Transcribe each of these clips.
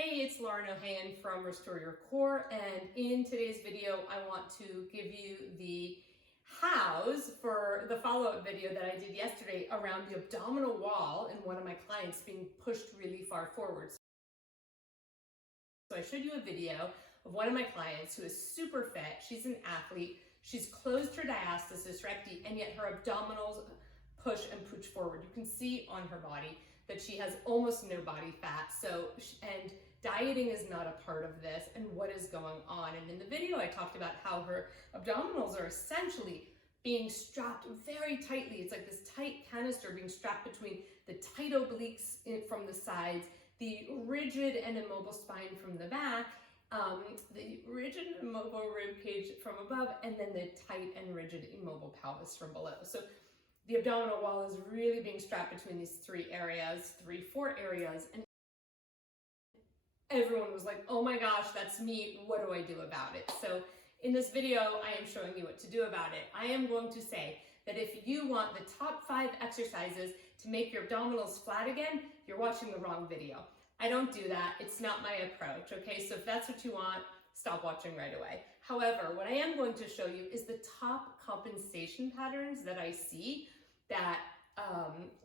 Hey, it's Lauren O'Hayan from Restore Your Core, and in today's video, I want to give you the hows for the follow-up video that I did yesterday around the abdominal wall in one of my clients being pushed really far forward. So I showed you a video of one of my clients who is super fit. She's an athlete. She's closed her diastasis recti, and yet her abdominals push and pooch forward. You can see on her body that she has almost no body fat. And dieting is not a part of this and what is going on. And in the video, I talked about how her abdominals are essentially being strapped very tightly. It's like this tight canister being strapped between the tight obliques from the sides, the rigid and immobile spine from the back, the rigid and immobile ribcage from above, and then the tight and rigid immobile pelvis from below. So the abdominal wall is really being strapped between these four areas, and everyone was like, oh my gosh, that's me, what do I do about it? So in this video, I am showing you what to do about it. I am going to say that if you want the top 5 exercises to make your abdominals flat again, you're watching the wrong video. I don't do that, it's not my approach, okay? So if that's what you want, stop watching right away. However, what I am going to show you is the top compensation patterns that I see that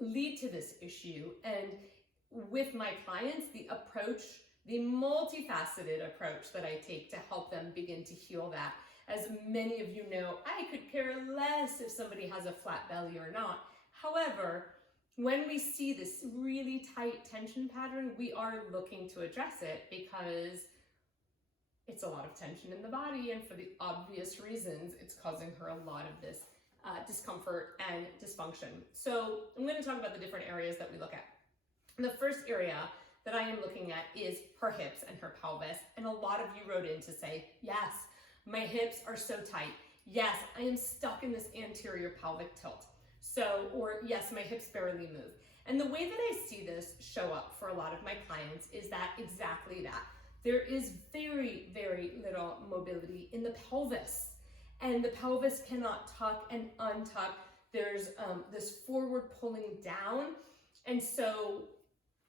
lead to this issue. And with my clients, the multifaceted approach that I take to help them begin to heal that. As many of you know, I could care less if somebody has a flat belly or not. However, when we see this really tight tension pattern, we are looking to address it because it's a lot of tension in the body, and for the obvious reasons, it's causing her a lot of this discomfort and dysfunction. So I'm going to talk about the different areas that we look at. The first area that I am looking at is her hips and her pelvis. And a lot of you wrote in to say, yes, my hips are so tight. Yes, I am stuck in this anterior pelvic tilt. Or yes, my hips barely move. And the way that I see this show up for a lot of my clients is that exactly that. There is very, very little mobility in the pelvis, and the pelvis cannot tuck and untuck. There's this forward pulling down. And so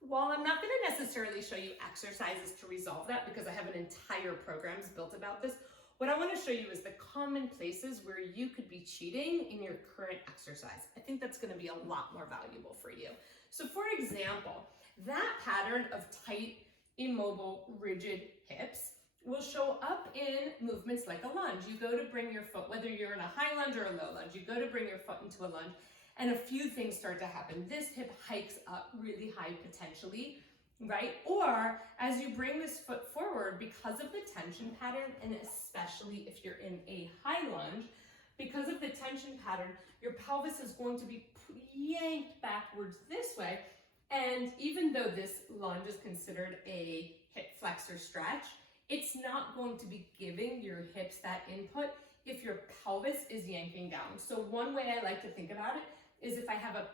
while I'm not going to necessarily show you exercises to resolve that, because I have an entire programs built about this, what I want to show you is the common places where you could be cheating in your current exercise. I think that's going to be a lot more valuable for you. So for example, that pattern of tight, immobile, rigid hips will show up in movements like a lunge. You go to bring your foot, whether you're in a high lunge or a low lunge, you go to bring your foot into a lunge, and a few things start to happen. This hip hikes up really high potentially, right? Or as you bring this foot forward, because of the tension pattern, and especially if you're in a high lunge, because of the tension pattern, your pelvis is going to be yanked backwards this way. And even though this lunge is considered a hip flexor stretch, it's not going to be giving your hips that input if your pelvis is yanking down. So one way I like to think about it is if I have a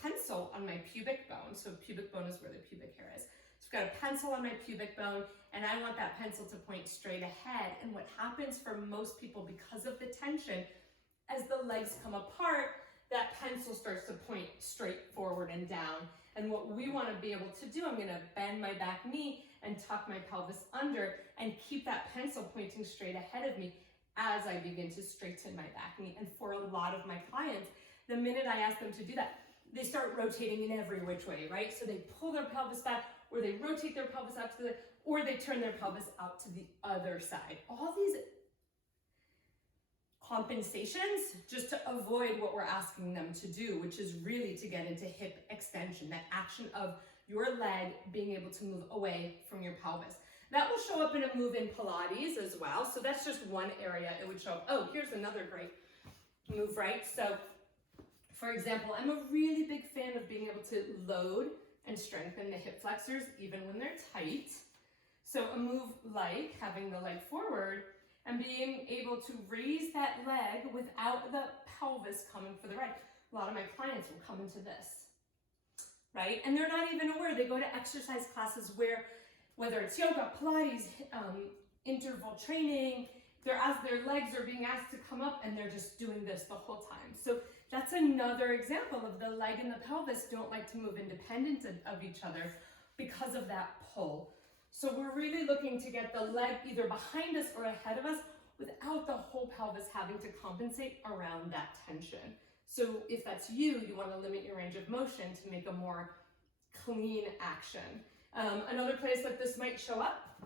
pencil on my pubic bone, so pubic bone is where the pubic hair is. So I've got a pencil on my pubic bone, and I want that pencil to point straight ahead. And what happens for most people, because of the tension, as the legs come apart, that pencil starts to point straight forward and down. And what we want to be able to do, I'm going to bend my back knee and tuck my pelvis under and keep that pencil pointing straight ahead of me as I begin to straighten my back knee. And for a lot of my clients, the minute I ask them to do that, they start rotating in every which way, right? So they pull their pelvis back, or they rotate their pelvis out to or they turn their pelvis out to the other side. All these compensations just to avoid what we're asking them to do, which is really to get into hip extension, that action of your leg being able to move away from your pelvis. That will show up in a move in Pilates as well. So that's just one area it would show up. Oh, here's another great move, right? So for example, I'm a really big fan of being able to load and strengthen the hip flexors even when they're tight. So a move like having the leg forward and being able to raise that leg without the pelvis coming for the right. A lot of my clients will come into this, right? And they're not even aware. They go to exercise classes where, whether it's yoga, Pilates, interval training, their legs are being asked to come up, and they're just doing this the whole time. So that's another example of the leg and the pelvis don't like to move independent of each other because of that pull. So we're really looking to get the leg either behind us or ahead of us without the whole pelvis having to compensate around that tension. So if that's you, you want to limit your range of motion to make a more clean action. Another place that this might show up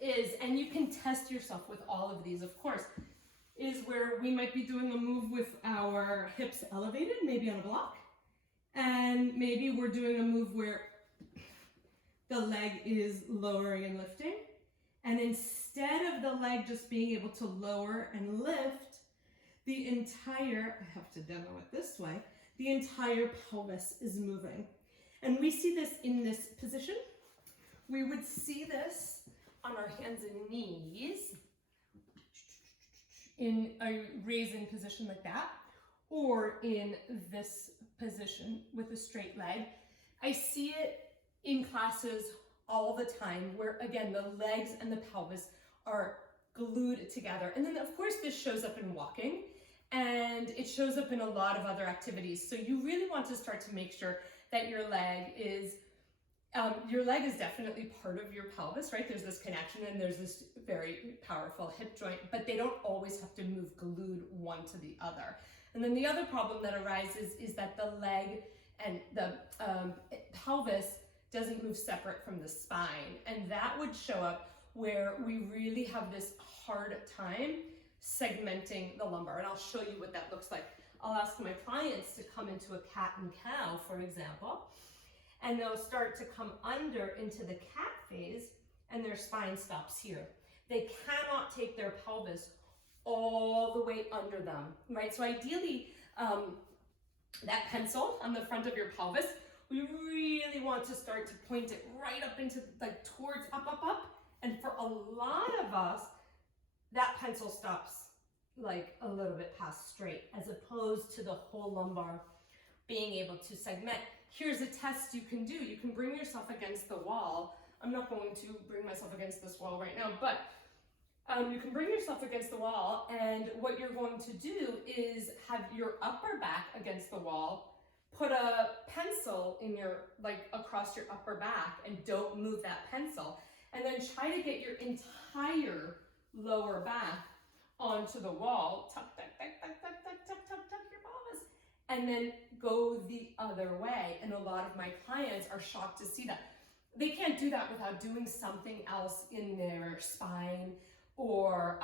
is, and you can test yourself with all of these, of course, is where we might be doing a move with our hips elevated, maybe on a block, and maybe we're doing a move where the leg is lowering and lifting, and instead of the leg just being able to lower and lift, the entire, I have to demo it this way, the entire pelvis is moving. And we see this in this position. We would see this on our hands and knees in a raising position like that, or in this position with a straight leg. I see it in classes all the time where, again, the legs and the pelvis are glued together. And then of course this shows up in walking, and it shows up in a lot of other activities. So you really want to start to make sure that your leg is definitely part of your pelvis, right? There's this connection and there's this very powerful hip joint, but they don't always have to move glued one to the other. And then the other problem that arises is that the leg and the pelvis doesn't move separate from the spine. And that would show up where we really have this hard time segmenting the lumbar. And I'll show you what that looks like. I'll ask my clients to come into a cat and cow, for example, and they'll start to come under into the cat phase, and their spine stops here. They cannot take their pelvis all the way under them, right? So ideally, that pencil on the front of your pelvis, we really want to start to point it right up into, like, towards up. And for a lot of us, that pencil stops like a little bit past straight, as opposed to the whole lumbar being able to segment. Here's a test you can do. You can bring yourself against the wall. I'm not going to bring myself against this wall right now, but you can bring yourself against the wall, and what you're going to do is have your upper back against the wall, put a pencil in your, like, across your upper back, and don't move that pencil, and then try to get your entire lower back onto the wall, tuck your pelvis, and then go the other way. And a lot of my clients are shocked to see that. They can't do that without doing something else in their spine, or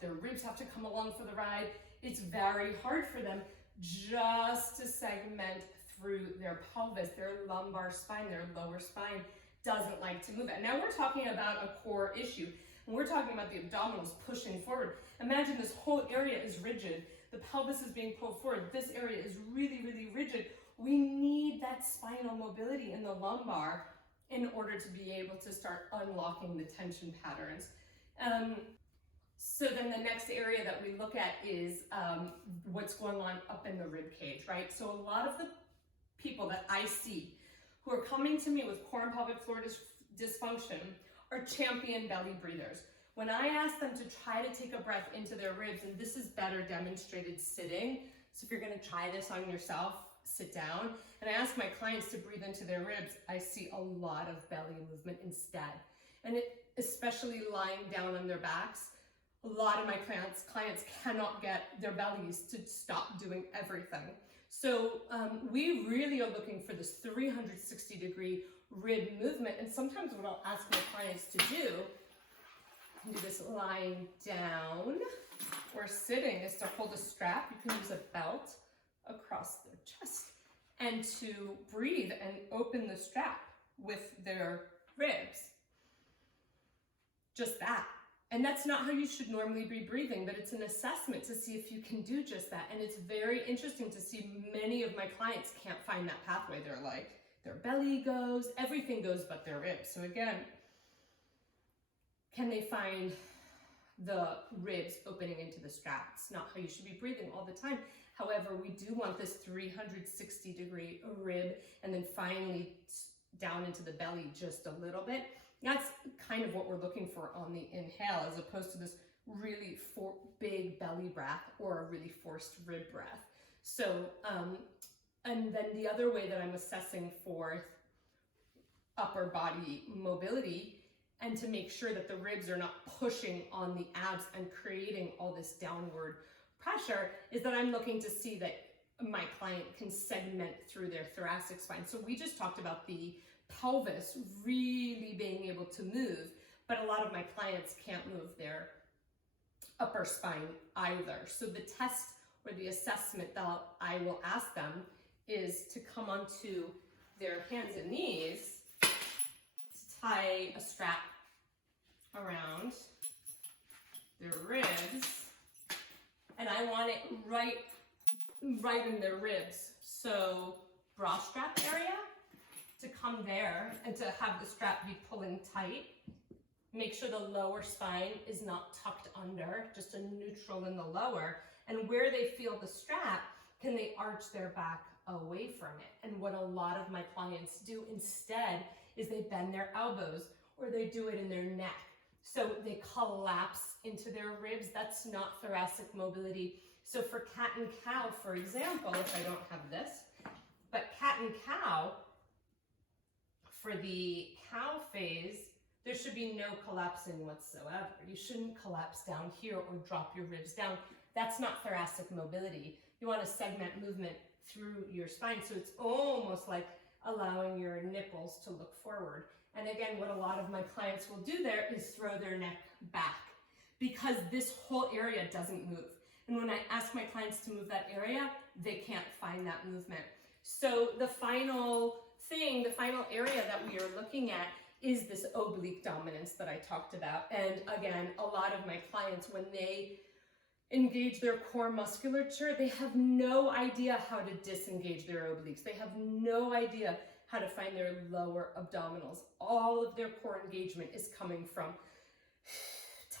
their ribs have to come along for the ride. It's very hard for them just to segment through their pelvis. Their lumbar spine, their lower spine doesn't like to move it. Now we're talking about a core issue. When we're talking about the abdominals pushing forward, imagine this whole area is rigid. The pelvis is being pulled forward. This area is really, really rigid. We need that spinal mobility in the lumbar in order to be able to start unlocking the tension patterns. So then the next area that we look at is what's going on up in the rib cage, right? So a lot of the people that I see who are coming to me with core and pelvic floor dysfunction are champion belly breathers. When I ask them to try to take a breath into their ribs, and this is better demonstrated sitting, so if you're gonna try this on yourself, sit down, and I ask my clients to breathe into their ribs, I see a lot of belly movement instead. And especially lying down on their backs, a lot of my clients cannot get their bellies to stop doing everything. So we really are looking for this 360-degree rib movement. And sometimes what I'll ask my clients to do this lying down or sitting, is to hold a strap. You can use a belt across their chest, and to breathe and open the strap with their ribs. Just that. And that's not how you should normally be breathing, but it's an assessment to see if you can do just that. And it's very interesting to see many of my clients can't find that pathway. They're like, their belly goes, everything goes but their ribs. So again, can they find the ribs opening into the strap? It's not how you should be breathing all the time. However, we do want this 360-degree rib, and then finally down into the belly just a little bit. That's kind of what we're looking for on the inhale, as opposed to this really big belly breath or a really forced rib breath. So, and then the other way that I'm assessing for upper body mobility and to make sure that the ribs are not pushing on the abs and creating all this downward pressure, is that I'm looking to see that my client can segment through their thoracic spine. So we just talked about the pelvis really being able to move, but a lot of my clients can't move their upper spine either. So the test or the assessment that I will ask them is to come onto their hands and knees, tie a strap around their ribs, and I want it right in their ribs. So bra strap area, to come there and to have the strap be pulling tight. Make sure the lower spine is not tucked under, just a neutral in the lower. And where they feel the strap, can they arch their back away from it? And what a lot of my clients do instead is they bend their elbows, or they do it in their neck. So they collapse into their ribs. That's not thoracic mobility. So for cat and cow, for example, if I don't have this, but cat and cow, for the cow phase, there should be no collapsing whatsoever. You shouldn't collapse down here or drop your ribs down. That's not thoracic mobility. You want to segment movement through your spine, so it's almost like allowing your nipples to look forward. And again, what a lot of my clients will do there is throw their neck back, because this whole area doesn't move. And when I ask my clients to move that area, they can't find that movement. So the final thing, the final area that we are looking at is this oblique dominance that I talked about. And again, a lot of my clients, when they engage their core musculature, they have no idea how to disengage their obliques. They have no idea how to find their lower abdominals. All of their core engagement is coming from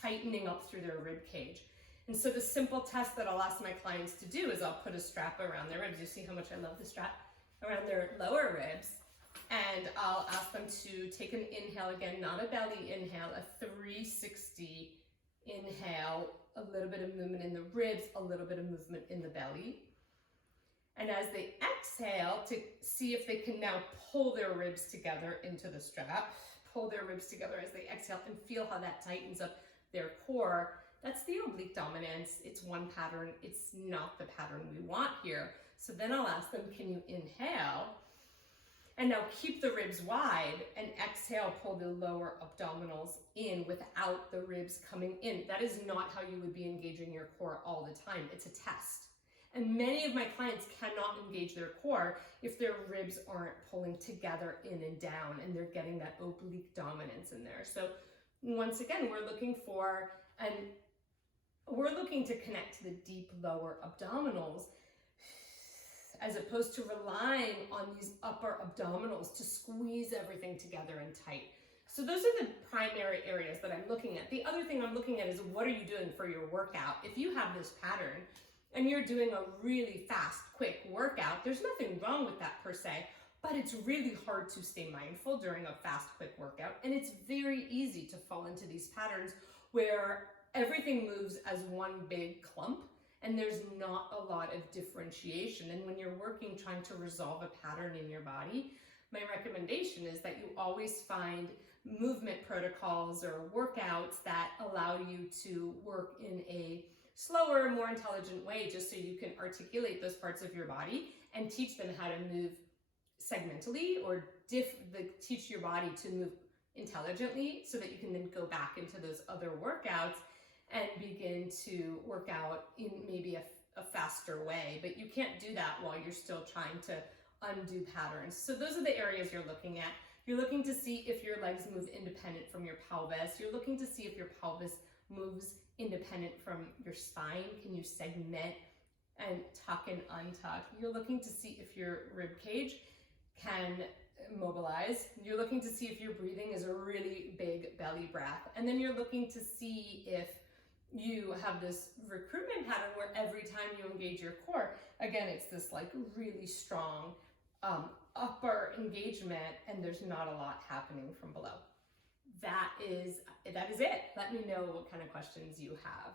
tightening up through their rib cage. And so the simple test that I'll ask my clients to do is I'll put a strap around their ribs. You see how much I love the strap? Around their lower ribs. And I'll ask them to take an inhale, again, not a belly inhale, a 360 inhale, a little bit of movement in the ribs, a little bit of movement in the belly. And as they exhale, to see if they can now pull their ribs together into the strap, pull their ribs together as they exhale, and feel how that tightens up their core. That's the oblique dominance. It's one pattern. It's not the pattern we want here. So then I'll ask them, can you inhale? And now keep the ribs wide, and exhale, pull the lower abdominals in without the ribs coming in. That is not how you would be engaging your core all the time. It's a test. And many of my clients cannot engage their core if their ribs aren't pulling together in and down, and they're getting that oblique dominance in there. So once again, we're looking to connect to the deep lower abdominals, as opposed to relying on these upper abdominals to squeeze everything together and tight. So those are the primary areas that I'm looking at. The other thing I'm looking at is, what are you doing for your workout? If you have this pattern and you're doing a really fast, quick workout, there's nothing wrong with that per se, but it's really hard to stay mindful during a fast, quick workout. And it's very easy to fall into these patterns where everything moves as one big clump, and there's not a lot of differentiation. And when you're working, trying to resolve a pattern in your body, my recommendation is that you always find movement protocols or workouts that allow you to work in a slower, more intelligent way, just so you can articulate those parts of your body and teach them how to move segmentally, or teach your body to move intelligently, so that you can then go back into those other workouts and begin to work out in maybe a faster way. But you can't do that while you're still trying to undo patterns. So those are the areas you're looking at. You're looking to see if your legs move independent from your pelvis. You're looking to see if your pelvis moves independent from your spine. Can you segment and tuck and untuck? You're looking to see if your rib cage can mobilize. You're looking to see if your breathing is a really big belly breath. And then you're looking to see if you have this recruitment pattern where every time you engage your core, again, it's this like really strong upper engagement, and there's not a lot happening from below. That is it. Let me know what kind of questions you have.